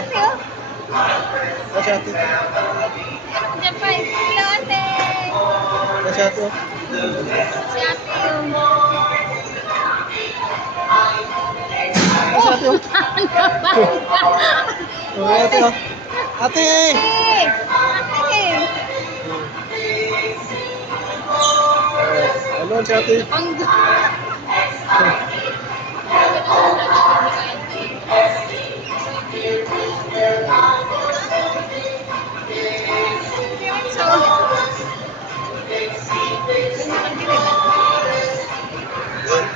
ate, oh. Si ate. Diyan pa, eh. Hello, ate. Si ate, oh. Si ate, oh. Si ate, oh. Ano ba? Oh, ate, oh. Ate! Ate. Ano si ate?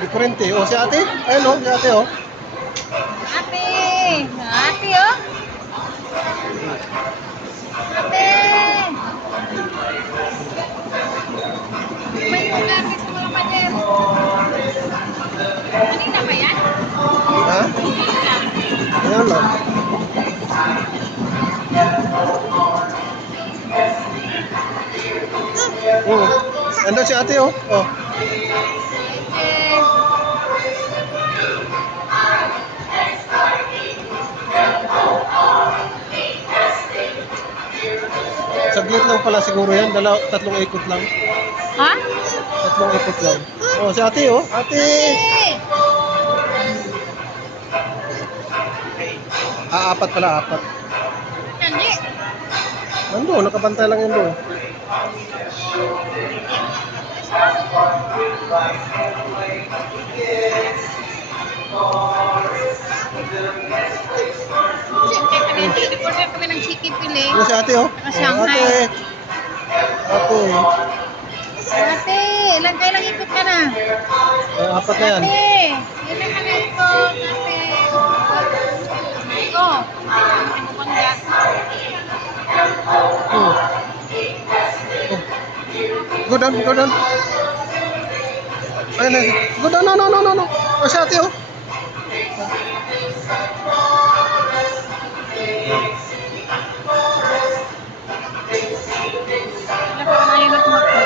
Diferente. Oh, si ate. Ayun, oh. Si ate, oh. Ate. Ate, oh. Ate. May yung ate sa mga pader. Kanina ba yan? Ha? Ayan lang. Andun si ate, oh. Oh. Okay. Saglit lang pala siguro yan. Tatlong ikot lang. Ha? Tatlong ikot lang. Oh, si ate, oh. Ate! Apat pala, apat. Hindi. Nandun, nakabantay lang yun doon. Order kami ng chicken fillet. Ano si ate, oh? Saka Shanghai. Ate! Ate! Ate, ilang kailang ikot ka na? Apat na yan. Ate, ilang ka na ikot? Ate. Oh, ang bangga. Oh. Go down, go down. Ayun, ayun. Go down, no, no, no, no, no. Oh, si ate, oh. Wala pa kayo na tumakbo.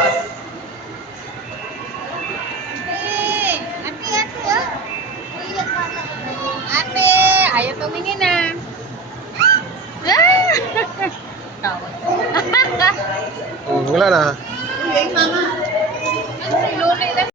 Ate, ate, oh. Ate, ayaw tumingin ah. Tawag. Wala na. Mama. Ano si Lolo?